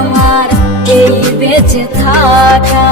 আমার এই বেঁচে থাকা।